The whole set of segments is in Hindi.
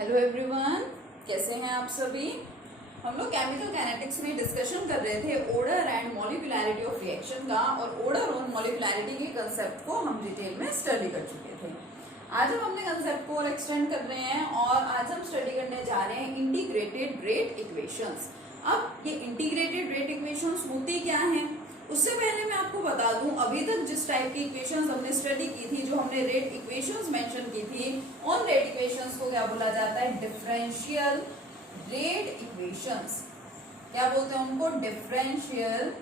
हेलो एवरीवन, कैसे हैं आप सभी। हम लोग केमिकल काइनेटिक्स में डिस्कशन कर रहे थे order and molecularity of reaction का, और ऑर्डर और मॉलिक्यूलरिटी के कंसेप्ट को हम डिटेल में स्टडी कर चुके थे। आज हम अपने कंसेप्ट को और एक्सटेंड कर रहे हैं और आज हम स्टडी करने जा रहे हैं इंटीग्रेटेड रेट इक्वेशंस। अब ये इंटीग्रेटेड रेट इक्वेशंस होती क्या हैं, उससे पहले मैं आपको बता दूं, अभी तक जिस टाइप की इक्वेशंस हमने स्टडी की थी, जो हमने रेट इक्वेशंस मेंशन की थी, उन रेट इक्वेशंस को क्या बोला जाता है, डिफरेंशियल रेट इक्वेशंस। क्या बोलते हैं उनको, डिफरेंशियल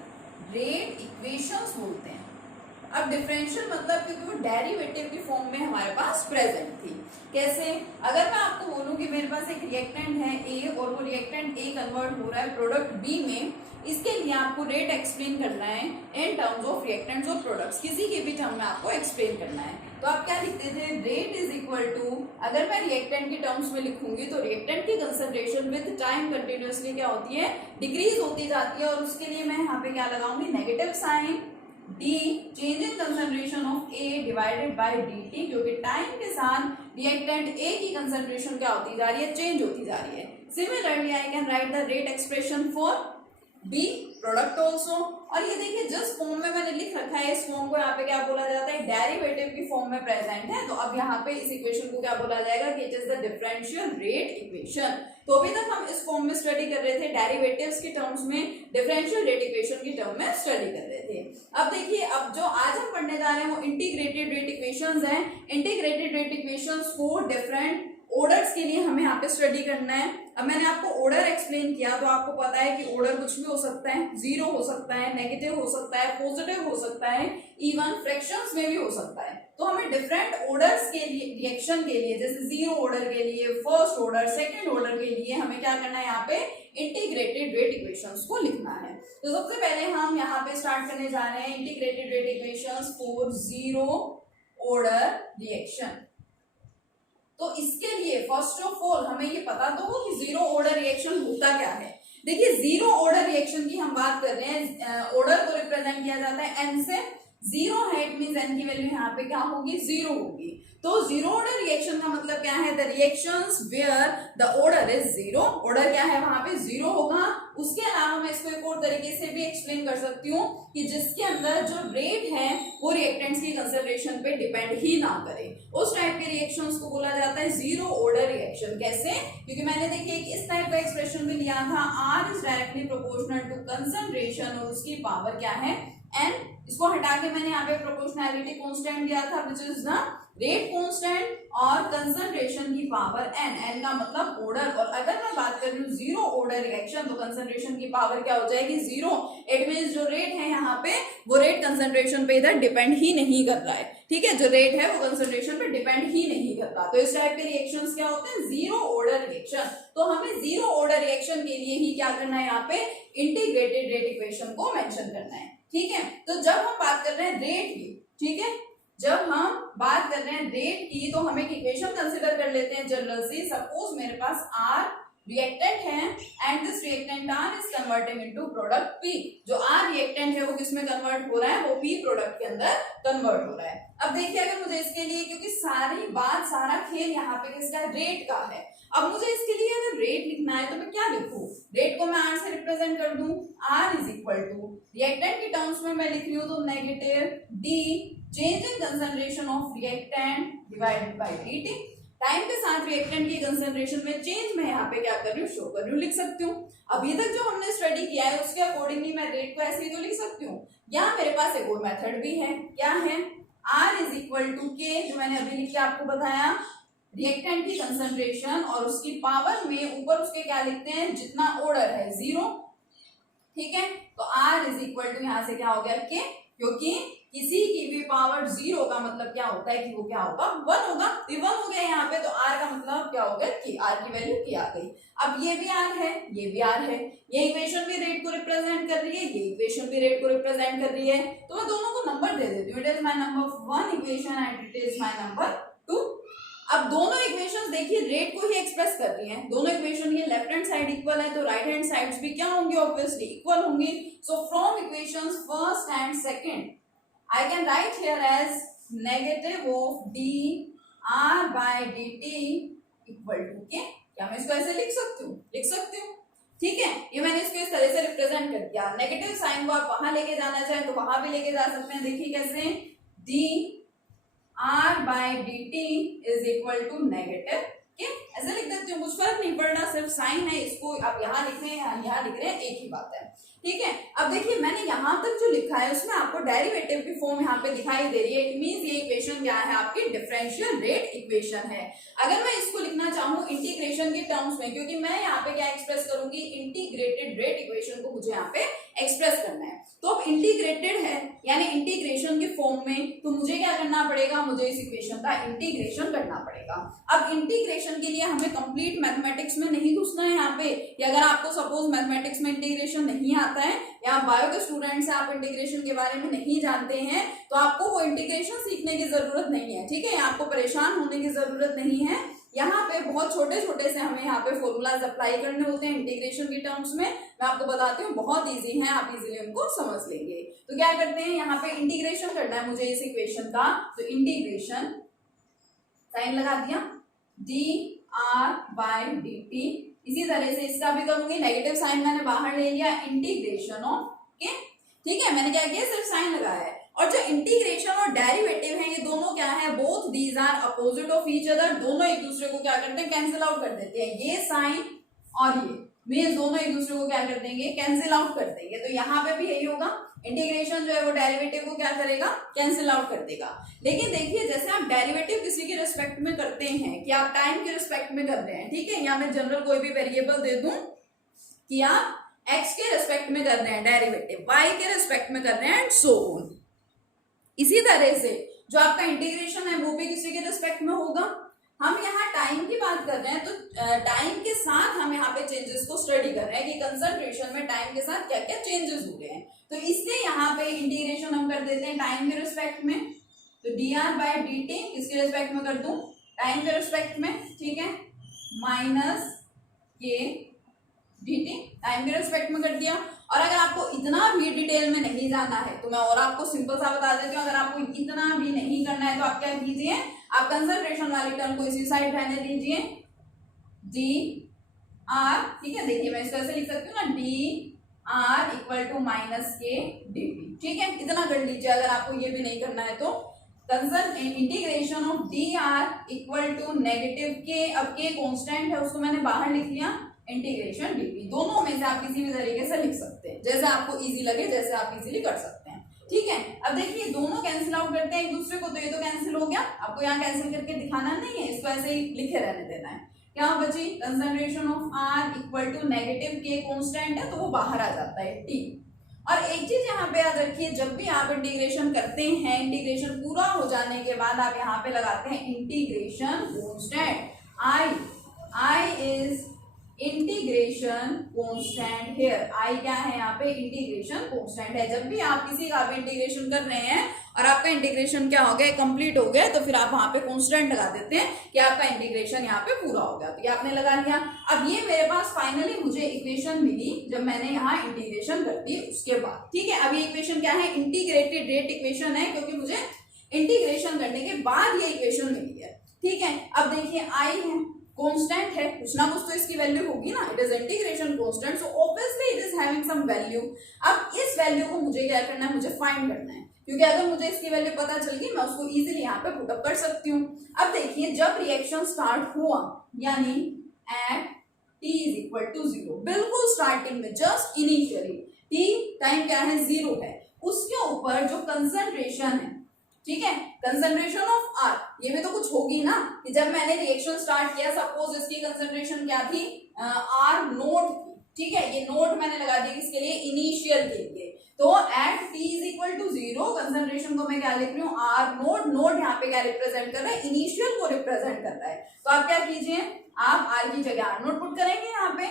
रेट इक्वेशंस बोलते हैं। अब डिफरेंशियल मतलब क्योंकि वो डेरिवेटिव की फॉर्म में हमारे पास प्रेजेंट थी। कैसे, अगर मैं आपको बोलूं कि मेरे पास एक रिएक्टेंट है ए और वो रिएक्टेंट ए कन्वर्ट हो रहा है प्रोडक्ट बी में, इसके लिए आपको रेट एक्सप्लेन करना है इन टर्म्स ऑफ रिएक्टेंट्स और प्रोडक्ट्स, किसी के भी टर्म में आपको एक्सप्लेन करना है। तो आप क्या लिखते थे, रेट इज इक्वल टू, अगर मैं रिएक्टेंट की टर्म्स में लिखूंगी तो रिएक्टेंट की कंसंट्रेशन विद टाइम कंटिन्यूअसली क्या होती है, डिक्रीज होती जाती है, और उसके लिए मैं यहाँ पे क्या लगाऊंगी, negative sign, d change in concentration of A divided by dt, क्योंकि टाइम के साथ रिएक्टेंट ए की कंसंट्रेशन क्या होती जा रही है, चेंज होती जा रही है। Similarly I can write the rate expression for B product also, और ये देखिए जिस फॉर्म में मैंने लिख रखा है, इस फॉर्म को यहाँ पे क्या बोला जाता है, डेरिवेटिव की फॉर्म में प्रेजेंट है। तो अब यहाँ पे इस इक्वेशन को क्या बोला जाएगा कि it is the differential rate equation. तो अभी तक हम इस फॉर्म में स्टडी कर रहे थे, डेरिवेटिव्स की टर्म्स में, डिफरेंशियल रेट इक्वेशन की टर्म में स्टडी कर रहे थे। अब देखिए, अब जो आज हम पढ़ने जा रहे हैं वो इंटीग्रेटेड रेट इक्वेशंस हैं। इंटीग्रेटेड रेट इक्वेशंस को डिफरेंट ऑर्डर्स के लिए हमें यहाँ पे स्टडी करना है। अब मैंने आपको ऑर्डर एक्सप्लेन किया तो आपको पता है कि ऑर्डर कुछ भी हो सकता है, जीरो हो सकता है, नेगेटिव हो सकता है, पॉजिटिव हो सकता है, इवन फ्रैक्शंस में भी हो सकता है। तो हमें डिफरेंट ऑर्डर्स के लिए, रिएक्शन के लिए, जैसे जीरो ऑर्डर के लिए, फर्स्ट ऑर्डर, सेकंड ऑर्डर के लिए हमें क्या करना है, यहाँ पे इंटीग्रेटेड रेट इक्वेशंस को लिखना है। तो सबसे पहले हम यहाँ पे स्टार्ट करने जा रहे हैं integrated rate equations for zero order reaction. तो इसके लिए फर्स्ट ऑफ ऑल हमें ये पता तो हो कि जीरो ऑर्डर रिएक्शन होता क्या है। देखिए, जीरो ऑर्डर रिएक्शन की हम बात कर रहे हैं, ऑर्डर को रिप्रेजेंट किया जाता है एन से। जीरो है, इट मींस एन की वैल्यू यहाँ पे क्या होगी, जीरो होगी। तो जीरो ऑर्डर रिएक्शन का मतलब क्या है, the reactions where the order is zero, order क्या है वहां पे जीरो होगा। उसके अलावा मैं इसको एक और तरीके से भी एक्सप्लेन कर सकती हूँ कि जिसके अंदर जो रेट है वो रिएक्टेंट्स की कंसंट्रेशन पे डिपेंड ही ना करे, उस टाइप के रिएक्शंस को बोला जाता है जीरो ऑर्डर रिएक्शन। कैसे, क्योंकि मैंने देखिए इस टाइप का एक्सप्रेशन भी लिया था, R is directly proportional to concentration, और उसकी पावर क्या है, एन। इसको हटा के मैंने यहाँ पे प्रोपोर्शनैलिटी कांस्टेंट दिया था, which is the rate constant, और कंसंट्रेशन की पावर एन, एन का मतलब ऑर्डर। और अगर मैं बात कर रही हूँ जीरो ऑर्डर रिएक्शन, तो कंसंट्रेशन की पावर क्या हो जाएगी, जीरो। इट मींस जो रेट है यहाँ पे, वो रेट कंसंट्रेशन पे इधर डिपेंड ही नहीं कर रहा है। ठीक है, जो रेट है वो कंसंट्रेशन पे डिपेंड ही नहीं करता। तो इस टाइप के रिएक्शंस क्या होते हैं, जीरो ऑर्डर रिएक्शन। तो हमें जीरो ऑर्डर रिएक्शन के लिए ही क्या करना है, यहाँ पे इंटीग्रेटेड रेट इक्वेशन को मेंशन करना है। ठीक है, तो जब हम बात कर रहे हैं रेट की, ठीक है, जब हम बात कर रहे हैं रेट की, तो हम एक इक्वेशन कंसीडर कर लेते हैं जनरल सी। सपोज मेरे पास आर रिएक्टेंट है and this reactant R is converting into product P. जो आर रिएक्टेंट है वो किसमें कन्वर्ट हो रहा है, वो पी प्रोडक्ट के अंदर कन्वर्ट हो रहा है। अब देखिए, अगर मुझे इसके लिए, क्योंकि सारी बात, सारा खेल यहाँ पे किसका, रेट का है। अब मुझे इसके लिए अगर रेट लिखना है तो मैं क्या लिखूं, रेट को मैं आर से रिप्रेजेंट कर दूं, R is equal to, reactant की टर्म्स में मैं लिख रही हूं तो negative d change in concentration of reactant divided by dt। Time के साथ रिएक्टेंट की कंसंट्रेशन में चेंज मैं यहाँ पे क्या कर रही हूँ, शो कर रही हूँ, लिख सकती हूँ। अभी तक जो हमने स्टडी किया है उसके अकॉर्डिंगली मैं रेट को ऐसे ही तो लिख सकती हूँ। यहाँ मेरे पास एक और मेथड भी है, क्या है, R इज इक्वल टू के, जो मैंने अभी लिख के आपको बताया, रिएक्टेंट की कंसंट्रेशन और उसकी पावर में ऊपर उसके क्या लिखते हैं, जितना ऑर्डर है, जीरो। ठीक है, तो R इज इक्वल टू यहाँ से क्या हो गया के, क्योंकि किसी की भी पावर जीरो का मतलब क्या होता है कि वो क्या होगा, वन होगा। तो वन हो गया यहाँ पे, तो R का मतलब क्या हो गया कि R की वैल्यू की आ गई। अब ये भी R है, ये भी R है, ये इक्वेशन भी रेट को रिप्रेजेंट कर रही है, ये इक्वेशन भी रेट को रिप्रेजेंट कर रही है। तो मैं दोनों को नंबर दे देती हूँ, it is my number one equation and it is my number two. अब दोनों इक्वेशंस देखिए रेट को ही एक्सप्रेस कर रही हैं। दोनों इक्वेशन ये लेफ्ट हैंड साइड इक्वल है, तो राइट हैंड साइड्स भी क्या होंगी, ऑब्वियसली इक्वल होंगी। So from equations first and second I can write here as negative of d r by dt equal to K, क्या मैं इसको ऐसे लिख सकती हूँ? लिख सकती हूँ, ठीक है। ये मैंने इसको इस तरह से रिप्रेजेंट कर दिया। नेगेटिव साइन को आप वहां लेके जाना चाहें तो वहां भी लेके जा सकते हैं। देखिए कैसे, d R by d t is equal to negative K, ऐसे लिख देती हूँ, कुछ फर्क नहीं पड़ना, सिर्फ साइन है, इसको आप यहाँ लिख रहे हैं यहाँ लिख रहे हैं, एक ही बात है, ठीक है। अब देखिए मैंने यहाँ तक जो लिखा है उसमें आपको डेरिवेटिव की फॉर्म यहाँ पे दिखाई दे रही है। इट मींस ये इक्वेशन क्या है? आपकी डिफरेंशियल रेट इक्वेशन है। अगर मैं इसको लिखना चाहूँ इंटीग्रेशन के टर्म्स में, क्योंकि मैं यहाँ पे क्या एक्सप्रेस करूंगी, इंटीग्रेटेड रेट इक्वेशन को मुझे यहाँ पे एक्सप्रेस करना है। तो अब इंटीग्रेटेड है यानी इंटीग्रेशन के फॉर्म में, तो मुझे क्या करना पड़ेगा? मुझे इस इक्वेशन का इंटीग्रेशन करना पड़ेगा। अब इंटीग्रेशन के लिए हमें कंप्लीट मैथमेटिक्स में नहीं घुसना है यहाँ पे, कि अगर आपको सपोज मैथमेटिक्स में इंटीग्रेशन नहीं आता है या बायो के स्टूडेंट्स हैं, आप इंटीग्रेशन के बारे में नहीं जानते हैं, तो आपको वो इंटीग्रेशन सीखने की जरूरत नहीं है, ठीक है। आपको परेशान होने की जरूरत नहीं है। यहाँ पे बहुत छोटे छोटे से हमें यहाँ पे फॉर्मूलाज अप्लाई करने होते हैं इंटीग्रेशन के टर्म्स में। मैं आपको बताती हूँ, बहुत इजी है, आप इजीली उनको समझ लेंगे। तो क्या करते हैं, यहाँ पे इंटीग्रेशन करना है मुझे इस इक्वेशन का, तो इंटीग्रेशन साइन लगा दिया, D R by d T. इसी तरह से इसका भी करूंगी, नेगेटिव साइन मैंने बाहर ले लिया, इंटीग्रेशन ऑफ के, ठीक है। मैंने क्या किया, सिर्फ साइन लगाया है। और जो इंटीग्रेशन और डेरिवेटिव है, ये दोनों क्या है? Both these are opposite of each other. दोनों एक दूसरे को क्या करते हैं? कैंसिल आउट कर देते हैं। ये साइन और ये मींस दोनों एक दूसरे को क्या कर देंगे? कैंसिल आउट कर देंगे। तो यहाँ पे भी यही होगा, इंटीग्रेशन जो है वो डेरिवेटिव को क्या करेगा? कैंसिल आउट कर देगा। लेकिन देखिए जैसे आप डेरिवेटिव किसी के रिस्पेक्ट में करते हैं, कि आप टाइम के रिस्पेक्ट में कर रहे हैं, ठीक है, या मैं जनरल कोई भी वेरिएबल दे दूं कि आप x के रिस्पेक्ट में कर रहे हैं डेरिवेटिव, y के रिस्पेक्ट में कर रहे हैं, एंड सो ऑन। इसी तरह से जो आपका इंटीग्रेशन है वो भी किसी के रिस्पेक्ट में होगा। हम यहाँ टाइम की बात कर रहे हैं, तो टाइम के साथ हम यहाँ पे चेंजेस को स्टडी कर रहे हैं कि कंसंट्रेशन में टाइम के साथ क्या क्या चेंजेस हो रहे हैं। तो इसलिए यहाँ पे इंटीग्रेशन हम कर देते हैं टाइम के रिस्पेक्ट में। तो D R by d T किसके रिस्पेक्ट में कर दूं? टाइम के रिस्पेक्ट में, ठीक है, minus K d T time के रिस्पेक्ट में कर दिया। और अगर आपको इतना भी डिटेल में नहीं जाना है तो मैं और आपको सिंपल सा बता देती हूँ, अगर आपको इतना भी नहीं करना है तो आप क्या कीजिए, आप कंसंट्रेशन वाली टर्म को इसी साइड रहने दीजिए, डी आर, ठीक है। देखिए मैं इसको ऐसे लिख सकती हूँ ना, d R equal to minus K d t, ठीक है, इतना कर लीजिए। अगर आपको ये भी नहीं करना है तो integration of d R equal to negative K, अब के कॉन्स्टेंट है उसको मैंने बाहर लिख लिया, इंटीग्रेशन डीटी। दोनों में से आप किसी भी तरीके से लिख सकते हैं, जैसे आपको इजी लगे, जैसे आप इजीली कर सकते हैं, ठीक है। अब देखिए दोनों कैंसिल आउट करते हैं एक दूसरे को, तो ये तो कैंसिल हो गया। आपको यहाँ कैंसिल करके दिखाना नहीं है, इसको ऐसे ही लिखे रहने देना है। क्या बची? Concentration of R equal to negative K constant है तो वो बाहर आ जाता है, टी। और एक चीज यहाँ पे याद रखिए, जब भी आप इंटीग्रेशन करते हैं, इंटीग्रेशन पूरा हो जाने के बाद आप यहाँ पे लगाते हैं integration constant I. I is integration constant here. I क्या है यहाँ पे? इंटीग्रेशन कांस्टेंट है। जब भी आप किसी का भी इंटीग्रेशन कर रहे हैं और आपका इंटीग्रेशन क्या हो गया, कंप्लीट हो गया, तो फिर आप वहां पे कांस्टेंट लगा देते हैं कि आपका इंटीग्रेशन यहाँ पे पूरा हो गया। तो ये आपने लगा लिया। अब ये मेरे पास फाइनली मुझे इक्वेशन मिली जब मैंने यहाँ इंटीग्रेशन कर दी उसके बाद, ठीक है। अब ये इक्वेशन क्या है? इंटीग्रेटेड रेट इक्वेशन है, क्योंकि मुझे इंटीग्रेशन करने के बाद ये इक्वेशन मिली है, ठीक है। अब देखिए आई है, कांस्टेंट है, कुछ ना कुछ तो इसकी वैल्यू होगी ना, it is integration constant, so obviously it is having some value. अब इस वैल्यू को मुझे क्या करना है? मुझे फाइंड करना है, क्योंकि अगर मुझे इसकी वैल्यू पता चल गई मैं उसको इजीली यहाँ पे पुट अप कर सकती हूँ। अब देखिए जब रिएक्शन स्टार्ट हुआ, यानी at t is equal to 0, बिल्कुल स्टार्टिंग में, जस्ट इनिशियली, t टाइम क्या है? 0 है, उसके ऊपर जो कंसंट्रेशन है, ठीक है, कंसंट्रेशन ऑफ आर, ये भी तो कुछ होगी ना, कि जब मैंने रिएक्शन स्टार्ट किया, सपोज इसकी कंसंट्रेशन क्या थी? आर नोट थी, ठीक है। ये नोट मैंने लगा दी किसके लिए? इनिशियल के लिए। तो at t is equal to 0 concentration को मैं क्या लिख रही हूँ? Are note. नोट यहाँ पे क्या रिप्रेजेंट कर रहा है? इनिशियल को रिप्रेजेंट कर रहा है। तो आप क्या कीजिए, आप आर की जगह आर नोट पुट करेंगे यहाँ पे।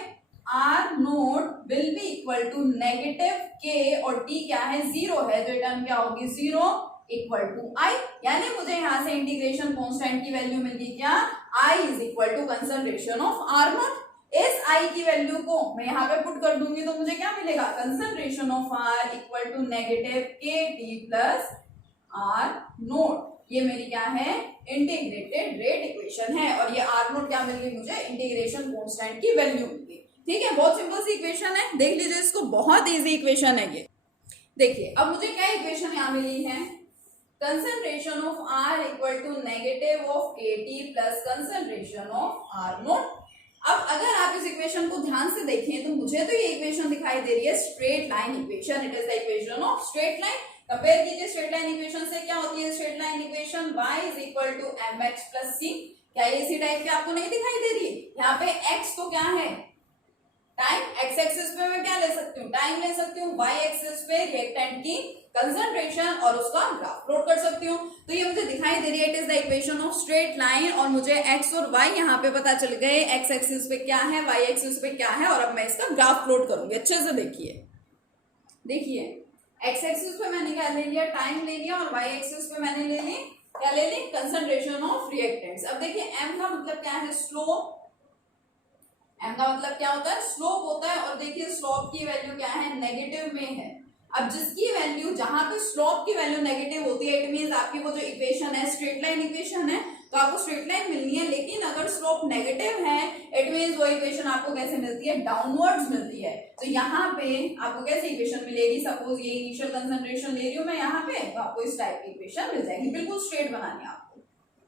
R naught will be equal to negative K, और t क्या है? 0 है, तो टर्म क्या होगी? 0 इक्वल टू आई। यानी मुझे यहाँ से इंटीग्रेशन कांस्टेंट की वैल्यू मिल गई क्या? I is equal to concentration of R naught. इस आई की वैल्यू को मैं यहाँ पे पुट कर दूंगी तो मुझे क्या मिलेगा? Concentration of R equal to negative K t plus R naught. ये मेरी क्या है, इंटीग्रेटेड रेट इक्वेशन है, और ये आर नोट क्या मिल गई मुझे, इंटीग्रेशन कांस्टेंट की वैल्यू मिल गई। ठीक है, बहुत सिंपल सी इक्वेशन है, देख लीजिए इसको, बहुत इजी इक्वेशन है ये। देखिए अब मुझे क्या इक्वेशन यहाँ मिली है, concentration of R equal to negative of KT plus concentration of R naught. अब अगर आप इस इक्वेशन को ध्यान से देखें तो मुझे तो ये इक्वेशन दिखाई दे रही है straight line equation, it is the equation of straight line. Compare कीजिए स्ट्रेट लाइन इक्वेशन से, क्या होती है straight line equation, y is equal to mx plus c। क्या ये इसी टाइप की आपको नहीं दिखाई दे रही है, यहाँ पे x तो क्या है टाइम, x एक्सिस पे मैं क्या ले सकती हूँ, टाइम ले सकती हूँ, y एक्सिस पे रिएक्टेंट की कंसंट्रेशन और उसका ग्राफ प्लॉट कर सकती हूँ। तो ये मुझे दिखाई दे रही है, it is the equation of straight line, और मुझे x और y यहाँ पे पता चल गए, x एक्सिस पे क्या है, y एक्सिस पे क्या है, और अब मैं इसका ग्राफ प्लॉट करूंगी। अच्छे से देखिए, देखिए x एक्सिस पे मैंने क्या ले लिया, टाइम ले लिया, और y एक्सिस पे मैंने ले ली, क्या ले ली, कंसंट्रेशन ऑफ रिएक्टेंट्स। अब देखिए m का मतलब क्या है, स्लोप, m का मतलब क्या होता है, स्लोप होता है, और देखिए स्लोप की वैल्यू क्या है, नेगेटिव में है। अब जिसकी वैल्यू, जहां पे स्लोप की वैल्यू नेगेटिव होती है, इट मींस आपकी वो जो इक्वेशन है स्ट्रेट लाइन इक्वेशन है, तो आपको स्ट्रेट लाइन मिलनी है। लेकिन अगर स्लोप नेगेटिव है, इट मींस वो इक्वेशन आपको कैसे मिलती है, डाउनवर्ड्स मिलती है। तो यहाँ पे आपको कैसी इक्वेशन मिलेगी, सपोज ये इनिशियल कंसंट्रेशन ले रही हूँ मैं यहाँ पे, तो आपको इस टाइप की इक्वेशन मिल जाएगी, बिल्कुल स्ट्रेट बनानी है आपको।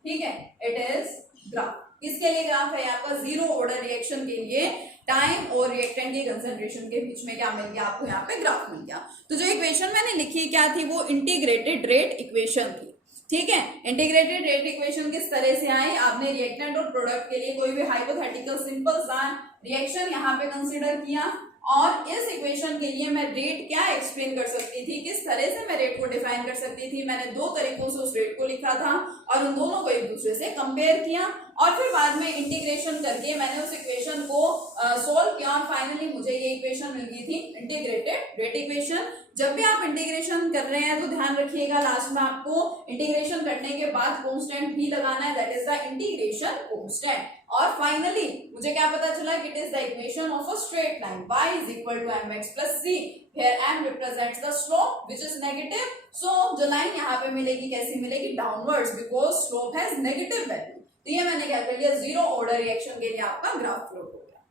ठीक है, इट इज ग्राफ, किसके लिए ग्राफ है, आपका जीरो ऑर्डर रिएक्शन के लिए टाइम और रिएक्टेंट की कंसंट्रेशन के बीच में क्या मिल गया आपको, यहाँ पे ग्राफ मिल गया। तो जो इक्वेशन मैंने लिखी क्या थी, वो इंटीग्रेटेड रेट इक्वेशन थी। ठीक है, इंटीग्रेटेड रेट इक्वेशन किस तरह से आई, आपने रिएक्टेंट और प्रोडक्ट के लिए कोई भी हाइपोथेटिकल सिंपल सा रिएक्शन यहाँ पे कंसिडर किया, और इस इक्वेशन के लिए मैं रेट क्या एक्सप्लेन कर सकती थी, किस तरह से मैं रेट को डिफाइन कर सकती थी। मैंने दो तरीकों से उस रेट को लिखा था, और उन दोनों को एक दूसरे से कंपेयर किया, और फिर बाद में इंटीग्रेशन करके मैंने उस इक्वेशन को सोल्व किया, और फाइनली मुझे ये इक्वेशन मिल गई थी, इंटीग्रेटेड रेट इक्वेशन। जब भी आप इंटीग्रेशन कर रहे हैं तो ध्यान रखिएगा, लास्ट में आपको इंटीग्रेशन करने के बाद कांस्टेंट भी लगाना है, that is the integration constant. और फाइनली मुझे क्या पता चला कि it is the equation of a straight line, y is equal to mx plus c, here m represents the slope which is negative, so जो लाइन यहाँ पे मिलेगी कैसी मिलेगी, downwards, because slope has negative value. तो ये मैंने क्या कर लिया, जीरो ऑर्डर रिएक्शन के लिए आपका ग्राफ प्लॉट हो गया।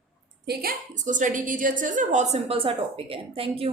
ठीक है, इसको स्टडी कीजिए अच्छे से, बहुत सिंपल सा टॉपिक है। Thank you.